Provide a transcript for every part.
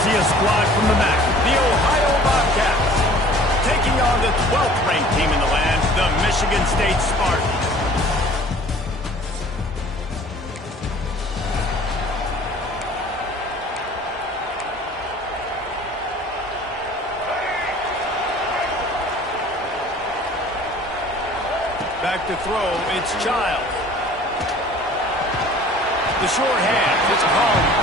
see a squad from the MAC, the Ohio Bobcats, taking on the 12th ranked team in the land, the Michigan State Spartans. Back to throw, it's Childs. The short hand, it's Collins.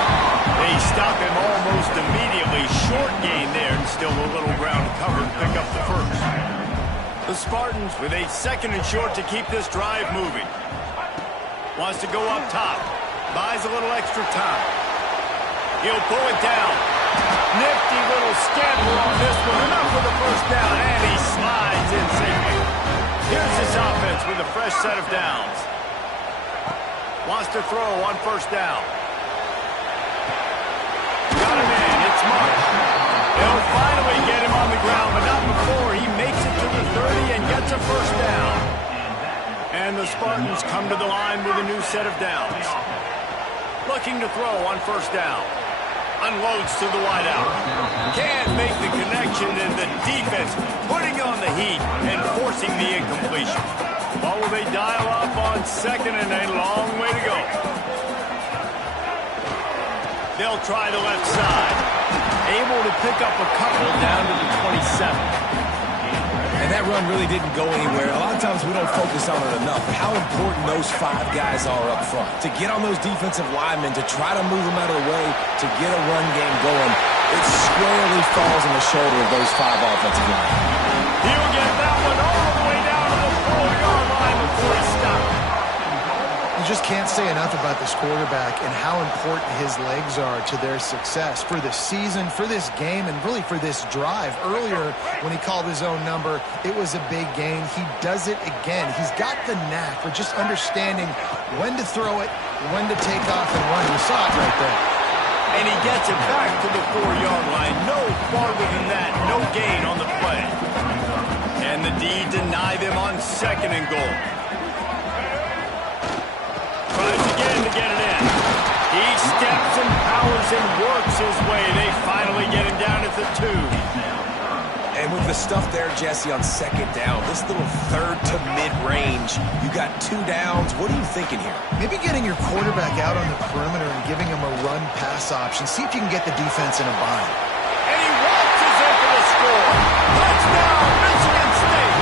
They stop him almost immediately. Short gain there, and still a little ground to cover and pick up the first. The Spartans with a second and short to keep this drive moving. Wants to go up top. Buys a little extra time. He'll pull it down. Nifty little scamper on this one. Enough for the first down, and he slides in safely. Here's his offense with a fresh set of downs. Wants to throw on first down. Got him in. It's Marsh. They'll finally get him on the ground, but not before he makes it to the 30 and gets a first down. And the Spartans come to the line with a new set of downs. Looking to throw on first down. Unloads to the wideout. Can't make the connection, and the defense putting on the heat and forcing the incompletion. Or will they dial up on second and a long way to go? They'll try the left side. Able to pick up a couple down to the 27. And that run really didn't go anywhere. A lot of times we don't focus on it enough, but how important those five guys are up front. To get on those defensive linemen, to try to move them out of the way, to get a run game going, it squarely falls on the shoulder of those five offensive linemen. He'll get that one all the way down to the 4-yard line before he stops. You just can't say enough about this quarterback and how important his legs are to their success for the season, for this game, and really for this drive. Earlier, when he called his own number, it was a big gain. He does it again. He's got the knack for just understanding when to throw it, when to take off and run. You saw it right there. And he gets it back to the 4-yard line. No farther than that. No gain on the play. And the D deny them on second and goal. Tries again to get it in. He steps and powers and works his way. They finally get him down at the 2. And with the stuff there, Jesse, on second down, this little third to mid-range, you got 2 downs. What are you thinking here? Maybe getting your quarterback out on the perimeter and giving him a run-pass option. See if you can get the defense in a bind. And he waltzes in for the score. Touchdown, Michigan State.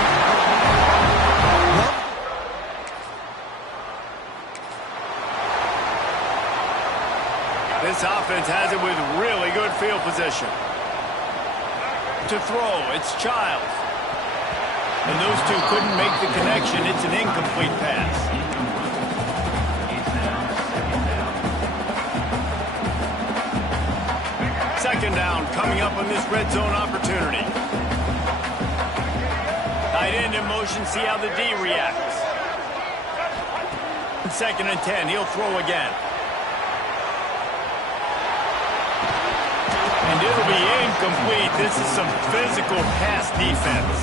This offense has it with really good field position. To throw, it's Childs. And those two couldn't make the connection. It's an incomplete pass. Second down coming up on this red zone opportunity. Tight end in motion, see how the D reacts. Second and 10, he'll throw again. And it'll be incomplete. This is some physical pass defense.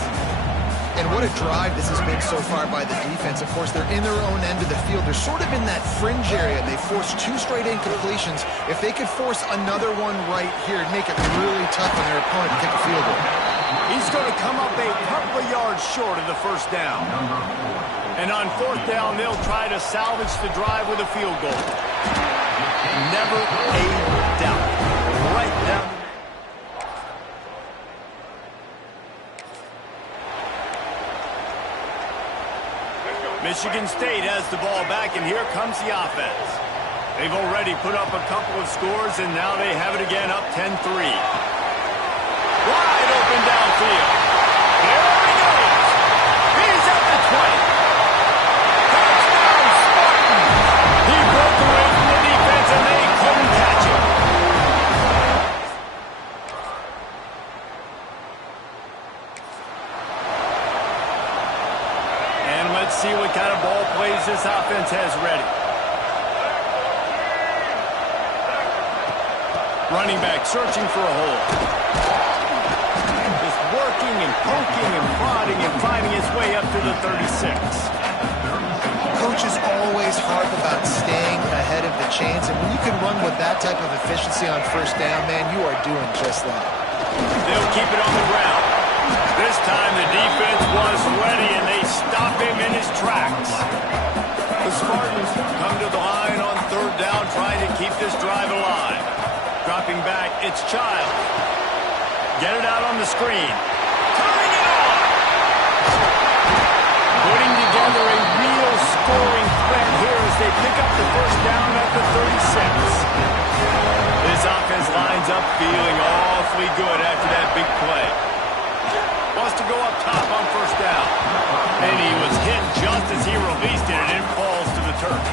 And what a drive this has been so far by the defense. Of course, they're in their own end of the field. They're sort of in that fringe area. They forced 2 straight incompletions. If they could force another one right here, it'd make it really tough on their opponent to kick a field goal. He's going to come up a couple of yards short of the first down. And on fourth down, they'll try to salvage the drive with a field goal. Never a doubt. Right down. Michigan State has the ball back, and here comes the offense. They've already put up a couple of scores, and now they have it again up 10-3. Wide open downfield. There he goes. He's at the 20. Touchdown, Spartans. He broke away from the defense, and they couldn't catch him. And let's see what kind of ball plays this offense has ready. Running back searching for a hole. Just working and poking and prodding and finding his way up to the 36. Coaches always harp about staying ahead of the chains, and when you can run with that type of efficiency on first down, man, you are doing just that. They'll keep it on the ground. This time the defense was ready, and they stop him in his tracks. The Spartans come to the line on third down, trying to keep this drive alive. Dropping back, it's Childs. Get it out on the screen. Turning it on! Putting together a real scoring threat here as they pick up the first down at the 36. This offense lines up feeling awfully good after that big play. Wants to go up top on first down. And he was hit just as he released it, and it falls to the turf.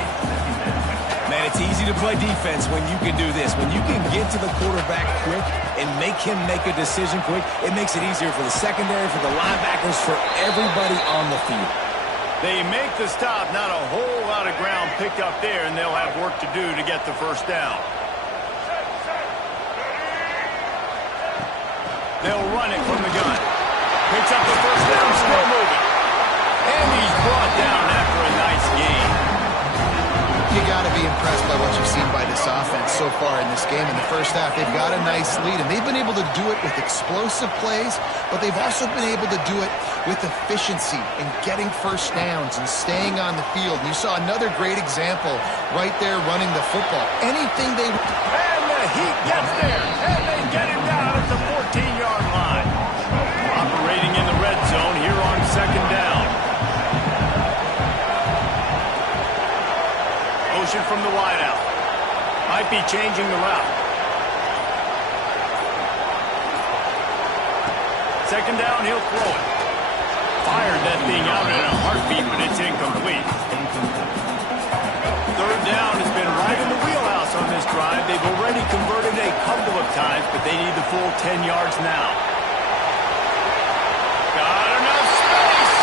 Man, it's easy to play defense when you can do this. When you can get to the quarterback quick and make him make a decision quick, it makes it easier for the secondary, for the linebackers, for everybody on the field. They make the stop, not a whole lot of ground picked up there, and they'll have work to do to get the first down. They'll run it from the gun. Picks up the first down, still moving. And he's brought down after a nice game. You got to be impressed by what you've seen by this offense so far in this game. In the first half, they've got a nice lead, and they've been able to do it with explosive plays, but they've also been able to do it with efficiency and getting first downs and staying on the field. And you saw another great example right there running the football. Anything they... And the Heat gets there, and they get him down at the 14-yard line. Operating in the red zone here on second down. Motion from the wideout. Might be changing the route. Second down, he'll throw it. Fired that thing out in a heartbeat, but it's incomplete. Third down has been right in the wheelhouse on this drive. They've already converted a couple of times, but they need the full 10 yards now. Got enough space,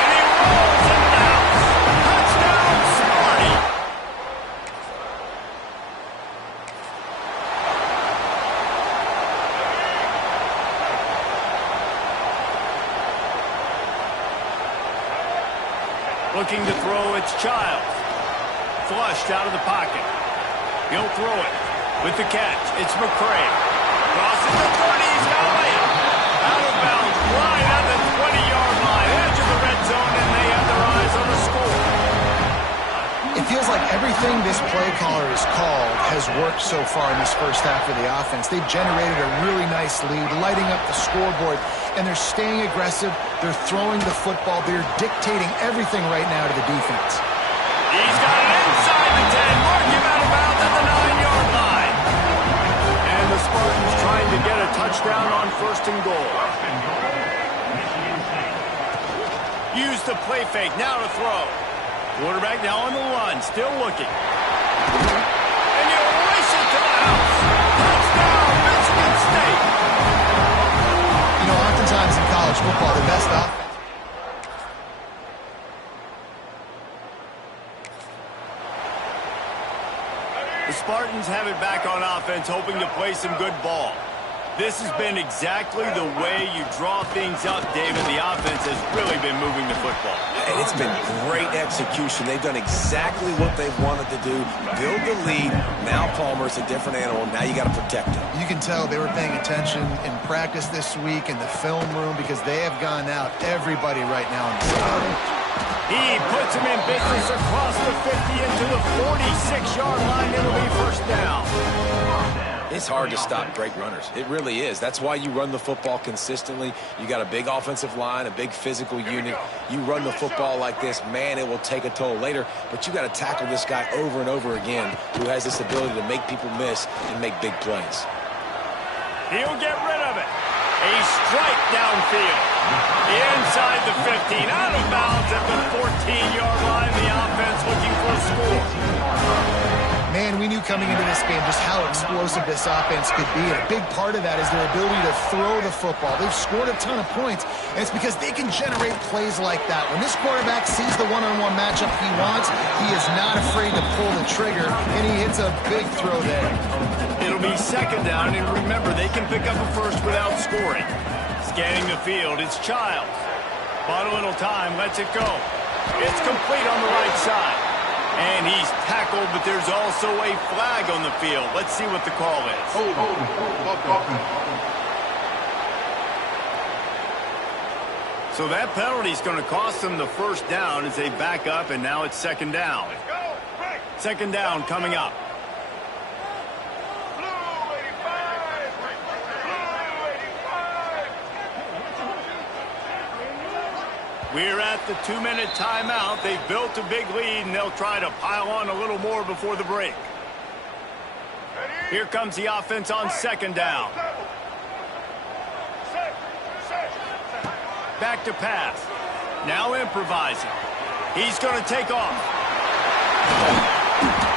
and he rolls it down. Touchdown, Sparty. Looking to throw, it's Childs. Flushed out of the pocket. He'll throw it with the catch. It's McCray. Crosses the 30. He's got a layup. Out of bounds, right at the 20-yard line. Edge of the red zone, and they have their eyes on the score. It feels like everything this play caller has called has worked so far in this first half of the offense. They've generated a really nice lead, lighting up the scoreboard, and they're staying aggressive. They're throwing the football. They're dictating everything right now to the defense. He's got it inside the 10. Mark him out of bounds at the 9-yard line. And the Spartans trying to get a touchdown on first and goal. Use the play fake. Now to throw. Quarterback now on the run. Still looking. And you race it to the house. Touchdown, Michigan State. You know, oftentimes in college football, the best offense. The Spartans have it back on offense, hoping to play some good ball. This has been exactly the way you draw things up, David. The offense has really been moving the football. And it's been great execution. They've done exactly what they wanted to do. Build the lead. Now Palmer's a different animal. Now you got to protect him. You can tell they were paying attention in practice this week in the film room because they have gone out everybody right now on the side. He puts him in business across the 50 into the 46-yard line. It'll be first down. It's hard to stop great runners. It really is. That's why you run the football consistently. You got a big offensive line, a big physical unit. You run the football like this, man, it will take a toll later. But you got to tackle this guy over and over again who has this ability to make people miss and make big plays. He'll get rid of it. A strike downfield. Inside the 15. Out of bounds at the 14-yard line. The offense looking for a score. Man, we knew coming into this game just how explosive this offense could be, and a big part of that is their ability to throw the football. They've scored a ton of points, and it's because they can generate plays like that. When this quarterback sees the one-on-one matchup he wants, he is not afraid to pull the trigger, and he hits a big throw there. It'll be second down, and remember, they can pick up a first without scoring. Scanning the field, it's Childs. Bought a little time, lets it go. It's complete on the right side. And he's tackled, but there's also a flag on the field. Let's see what the call is. So that penalty is going to cost them the first down as they back up, and now it's second down. Second down coming up. We're at the 2-minute timeout. They've built a big lead, and they'll try to pile on a little more before the break. Here comes the offense on second down. Back to pass. Now improvising. He's going to take off.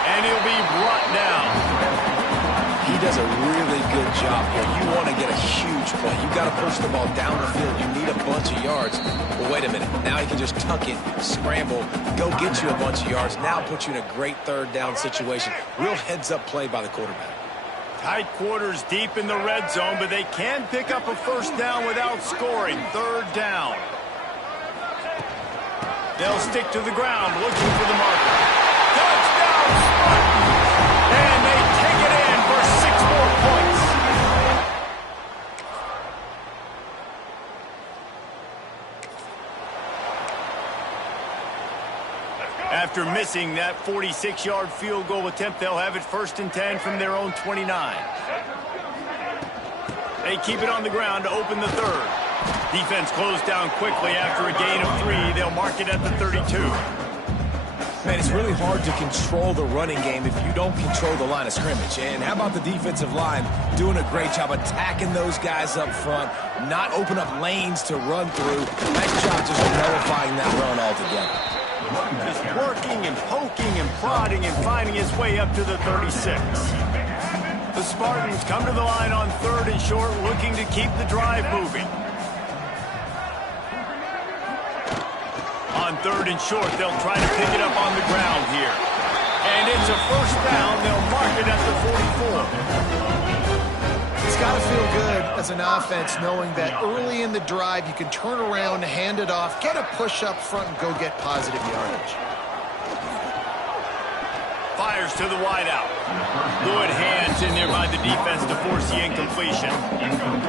And he'll be brought down. He does a really good job here. You want to get a huge play. You got to push the ball down the field. You need a bunch of yards. Well, wait a minute. Now he can just tuck it, scramble, go get you a bunch of yards. Now put you in a great third down situation. Real heads-up play by the quarterback. Tight quarters deep in the red zone, but they can pick up a first down without scoring. Third down. They'll stick to the ground looking for the marker. Touchdown, Spartans! And they take it in for 6 more points. After missing that 46-yard field goal attempt, they'll have it 1st and 10 from their own 29. They keep it on the ground to open the third. Defense closed down quickly after a gain of 3. They'll mark it at the 32. Man, it's really hard to control the running game if you don't control the line of scrimmage. And how about the defensive line doing a great job attacking those guys up front, not open up lanes to run through. Nice job just nullifying that run altogether. Just working and poking and prodding and finding his way up to the 36. The Spartans come to the line on 3rd and short, looking to keep the drive moving. On 3rd and short, they'll try to pick it up on the ground here. And it's a first down. They'll mark it at the 44. It's got to feel good as an offense knowing that early in the drive you can turn around, hand it off, get a push up front, and go get positive yardage. Fires to the wideout. Good hands in there by the defense to force the incompletion.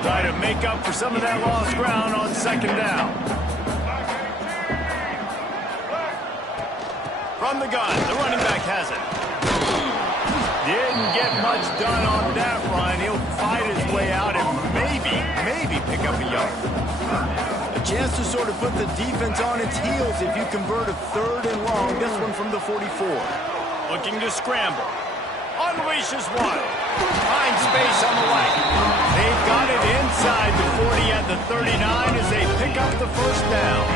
Try to make up for some of that lost ground on second down. From the gun, the running back has it. Didn't get much done on that run. He'll fight his way out and maybe pick up a yard. A chance to sort of put the defense on its heels if you convert a 3rd and long. This one from the 44. Looking to scramble. Unleashes one. Finds space on the right. They've got it inside the 40 at the 39 as they pick up the first down.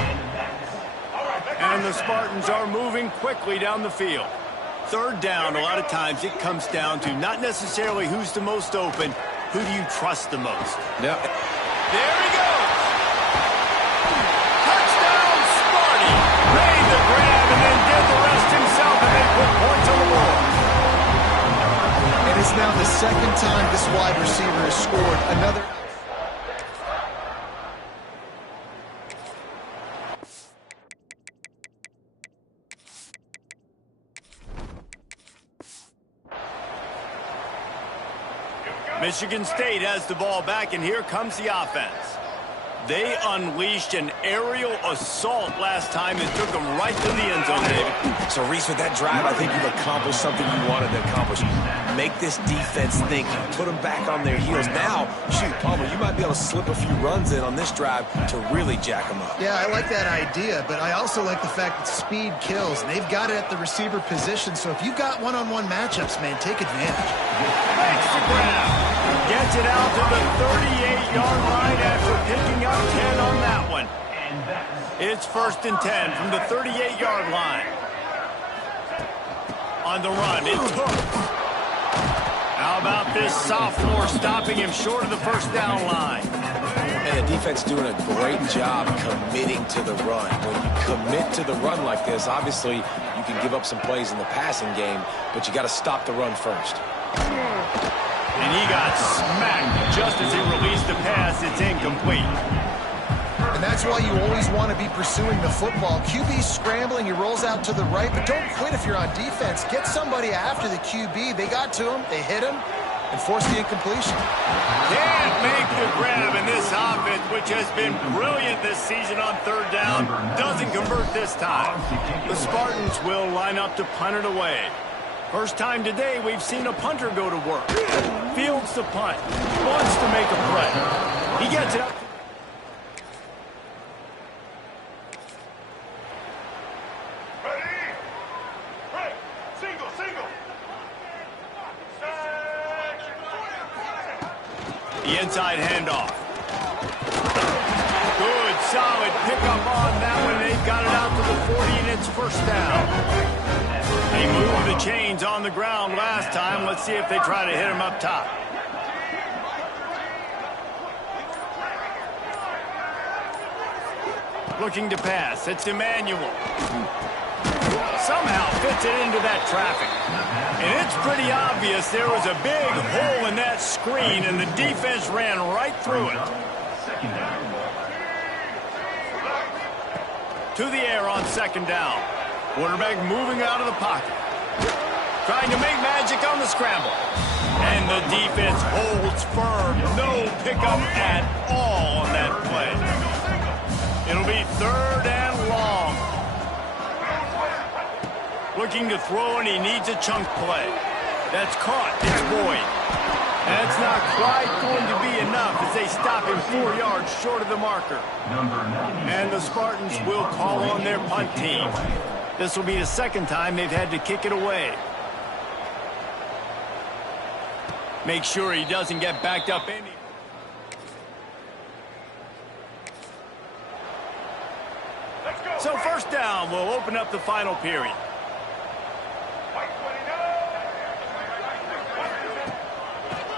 And the Spartans are moving quickly down the field. 3rd down, a lot of times it comes down to not necessarily who's the most open, who do you trust the most? Yep. There he goes! Touchdown, Sparty! Made the grab and then did the rest himself, and they put points on the board. And it's now the 2nd time this wide receiver has scored another. Michigan State has the ball back, and here comes the offense. They unleashed an aerial assault last time and took them right to the end zone, David. So, Reese, with that drive, I think you've accomplished something you wanted to accomplish. Make this defense think. Put them back on their heels. Now, shoot, Palmer, you might be able to slip a few runs in on this drive to really jack them up. Yeah, I like that idea, but I also like the fact that speed kills. They've got it at the receiver position, so if you've got one-on-one matchups, man, take advantage. Makes the grab. Gets it out to the 38-yard line after picking up 10 on that one. It's 1st and 10 from the 38-yard line. On the run, it took. How about this sophomore stopping him short of the first down line? And the defense doing a great job committing to the run. When you commit to the run like this, obviously you can give up some plays in the passing game, but you got to stop the run first. And he got smacked just as he released the pass. It's incomplete. And And that's why you always want to be pursuing the football. QB's scrambling, he rolls out to the right, but don't quit if you're on defense. Get somebody after the QB. They got to him, they hit him, and forced the incompletion. Can't make the grab in this offense, which has been brilliant this season on third down. Doesn't convert this time. The Spartans will line up to punt it away. First time today we've seen a punter go to work. Fields the punt. Wants to make a play. He gets it up. The inside handoff. Good, solid pickup on that one. They've got it out to the 40, and it's first down. They moved the chains on the ground last time. Let's see if they try to hit him up top. Looking to pass. It's Emmanuel. Somehow fits it into that traffic. And it's pretty obvious there was a big hole in that screen, and the defense ran right through it. To the air on second down. Quarterback moving out of the pocket. Trying to make magic on the scramble. And the defense holds firm. No pickup at all on that play. It'll be third and long. Looking to throw, and he needs a chunk play. That's caught. It's Boyd. That's not quite going to be enough as they stop him 4 yards short of the marker. And the Spartans will call on their punt team. This will be the second time they've had to kick it away. Make sure he doesn't get backed up any. So first down will open up the final period.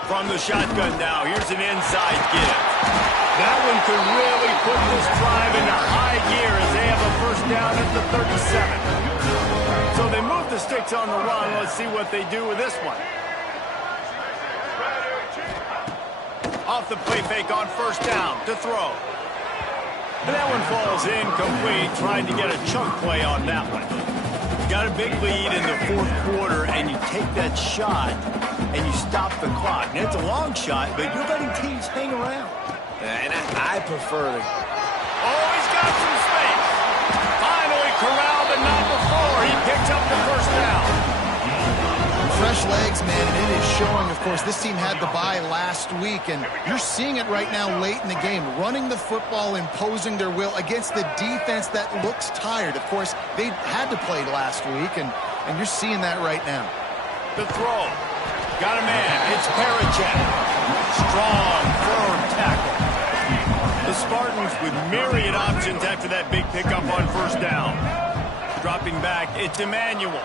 From the shotgun now, here's an inside give. That one could really put this drive into high gear as they have a first down at the 37. So they move the sticks on the run. Let's see what they do with this one. Off the play fake on first down to throw. And that one falls incomplete, trying to get a chunk play on that one. You got a big lead in the fourth quarter, and you take that shot, and you stop the clock. And it's a long shot, but you're letting teams hang around. And I prefer it. Oh, he's got some space. Finally corralled, but not before. He picks up the first down. Fresh legs, man, and it is showing, of course. This team had the bye last week, and you're seeing it right now late in the game. Running the football, imposing their will against the defense that looks tired. Of course, they had to play last week, and you're seeing that right now. The throw. Got a man. It's Parachek. Strong, firm tackle. The Spartans with myriad options after that big pickup on first down. Dropping back, it's Emmanuel.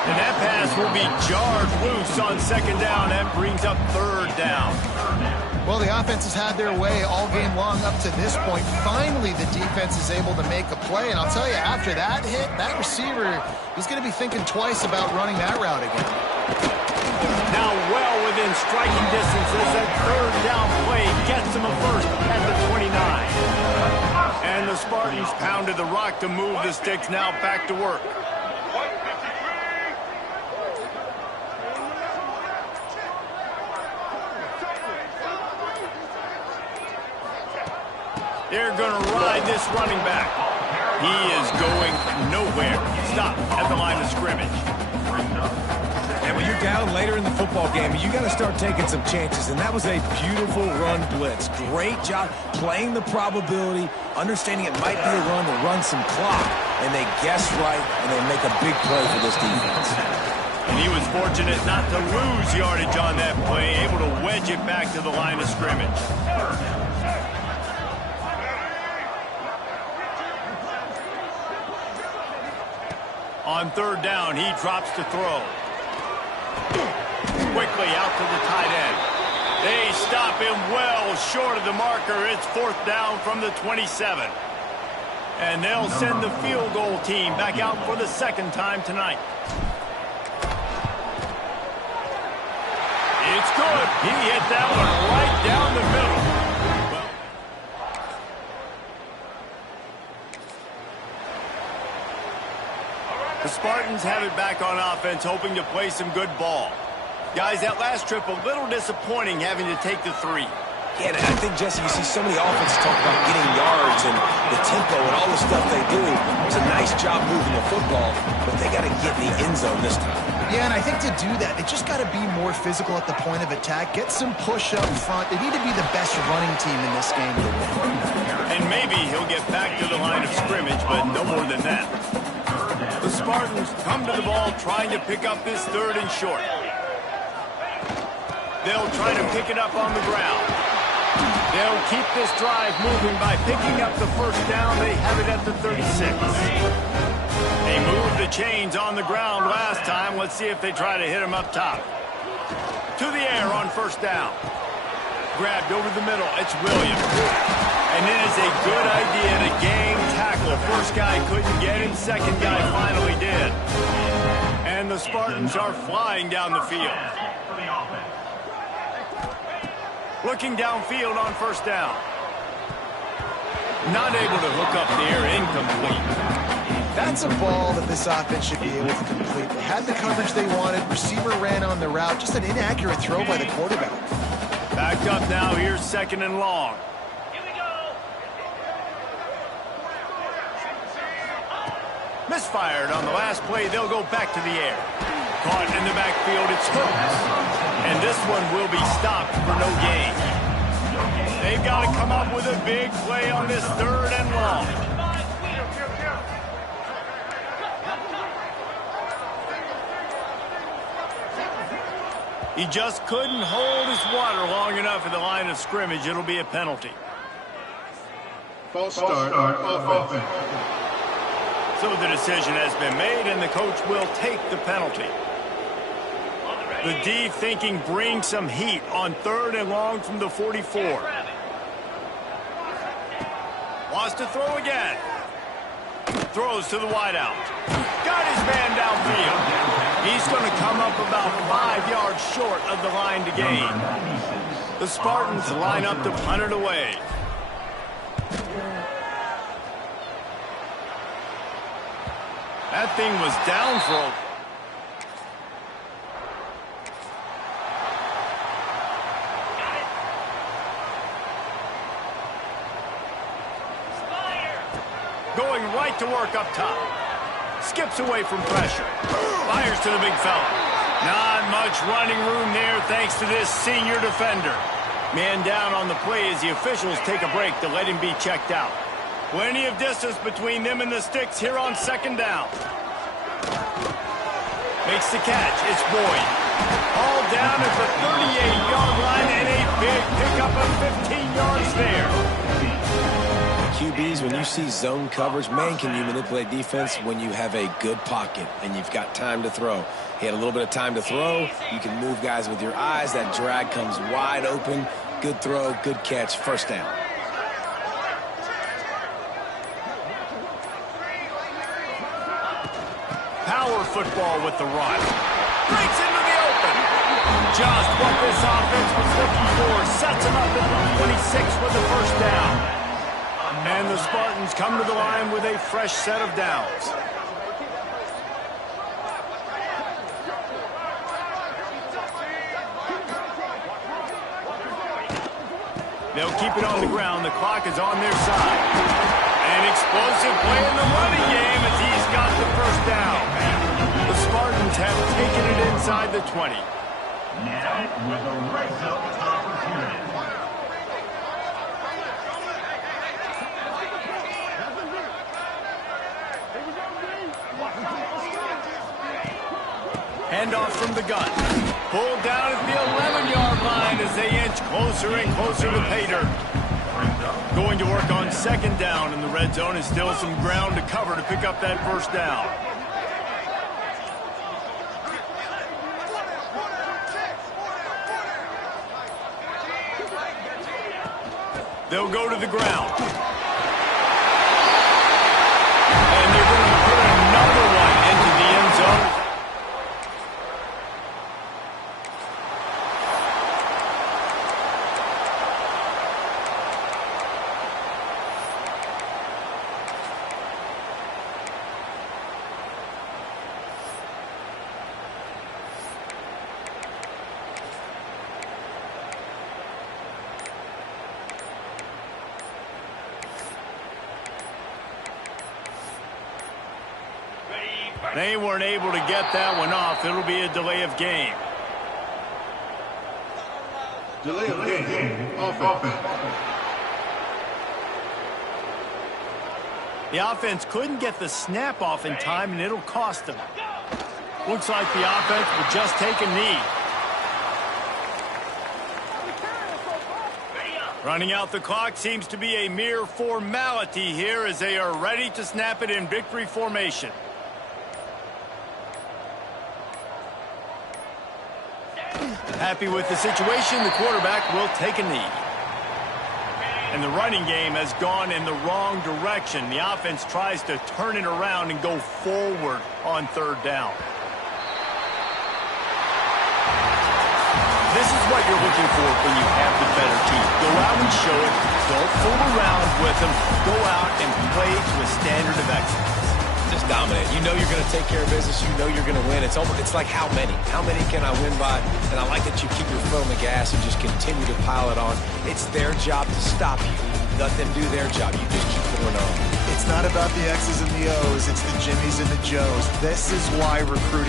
And that pass will be jarred loose on second down. That brings up third down. Well, the offense has had their way all game long up to this point. Finally, the defense is able to make a play. And I'll tell you, after that hit, that receiver is going to be thinking twice about running that route again. Now well within striking distance as that third down play gets him a first at the 29. And the Spartans pounded the rock to move the sticks. Now back to work. They're going to ride this running back. He is going nowhere. Stop at the line of scrimmage. And when you're down later in the football game, you got to start taking some chances. And that was a beautiful run blitz. Great job playing the probability, understanding it might be a run to run some clock. And they guess right, and they make a big play for this defense. And he was fortunate not to lose yardage on that play, able to wedge it back to the line of scrimmage. On third down, he drops to throw. Quickly out to the tight end. They stop him well short of the marker. It's fourth down from the 27. And they'll send the field goal team back out for the second time tonight. It's good. He hit that one right down the middle. The Spartans have it back on offense, hoping to play some good ball. Guys, that last trip, a little disappointing having to take the 3. Yeah, and I think, Jesse, you see so many offenses talk about getting yards and the tempo and all the stuff they do. It's a nice job moving the football, but they got to get in the end zone this time. Yeah, and I think to do that, they just got to be more physical at the point of attack, get some push up front. They need to be the best running team in this game to win. And maybe he'll get back to the line of scrimmage, but no more than that. The Spartans come to the ball trying to pick up this 3rd and short. They'll try to pick it up on the ground. They'll keep this drive moving by picking up the 1st down. They have it at the 36. They moved the chains on the ground last time. Let's see if they try to hit them up top. To the air on 1st down. Grabbed over the middle. It's Williams. And it is a good idea to game tackle. First guy couldn't get him. Second guy finally did. And the Spartans are flying down the field. Looking downfield on 1st down. Not able to hook up there, incomplete. That's a ball that this offense should be able to complete. They had the coverage they wanted. Receiver ran on the route. Just an inaccurate throw by the quarterback. Backed up now. Here's 2nd and long. Here we go. Misfired on the last play. They'll go back to the air. Caught in the backfield. It's Hooks. And this one will be stopped for no gain. They've got to come up with a big play on this 3rd and long. He just couldn't hold his water long enough at the line of scrimmage. It'll be a penalty. False start of offense. So the decision has been made, and the coach will take the penalty. The D thinking bring some heat on 3rd and long from the 44. Wants to throw again. Throws to the wideout. Got his man downfield. He's going to come up about 5 yards short of the line to gain. The Spartans line up to punt it away. That thing was down for a... Going right to work up top. Skips away from pressure. Fires to the big fella. Not much running room there thanks to this senior defender. Man down on the play as the officials take a break to let him be checked out. Plenty of distance between them and the sticks here on 2nd down. Makes the catch. It's Boyd. All down at the 38-yard line and a big pickup of 15 yards there. QBs, when you see zone coverage, man, can you manipulate defense when you have a good pocket and you've got time to throw. He had a little bit of time to throw. You can move guys with your eyes. That drag comes wide open. Good throw, good catch, 1st down. Power football with the run. Breaks into the open. Just what this offense was looking for. Sets him up at the 26 with the 1st down. And the Spartans come to the line with a fresh set of downs. They'll keep it on the ground. The clock is on their side. An explosive play in the running game as he's got the 1st down. The Spartans have taken it inside the 20. Now with a red zone opportunity. Handoff from the gun. Pulled down at the 11-yard line as they inch closer and closer to pay dirt. Going to work on 2nd down in the red zone is still some ground to cover to pick up that 1st down. They'll go to the ground. And they're going to put another one into the end zone. They weren't able to get that one off. It'll be a delay of game. Delay of game. Offense. The offense couldn't get the snap off in time, and it'll cost them. Looks like the offense will just take a knee. Running out the clock seems to be a mere formality here as they are ready to snap it in victory formation. Happy with the situation, the quarterback will take a knee. And the running game has gone in the wrong direction. The offense tries to turn it around and go forward on third down. This is what you're looking for when you have the better team. Go out and show it. Don't fool around with them. Go out and play to a standard of excellence. Just dominate. You know you're going to take care of business. You know you're going to win. It's like how many? How many can I win by? And I like that you keep your foot on the gas and just continue to pile it on. It's their job to stop you. Let them do their job. You just keep going on. It's not about the X's and the O's. It's the Jimmies and the Joes. This is why recruiting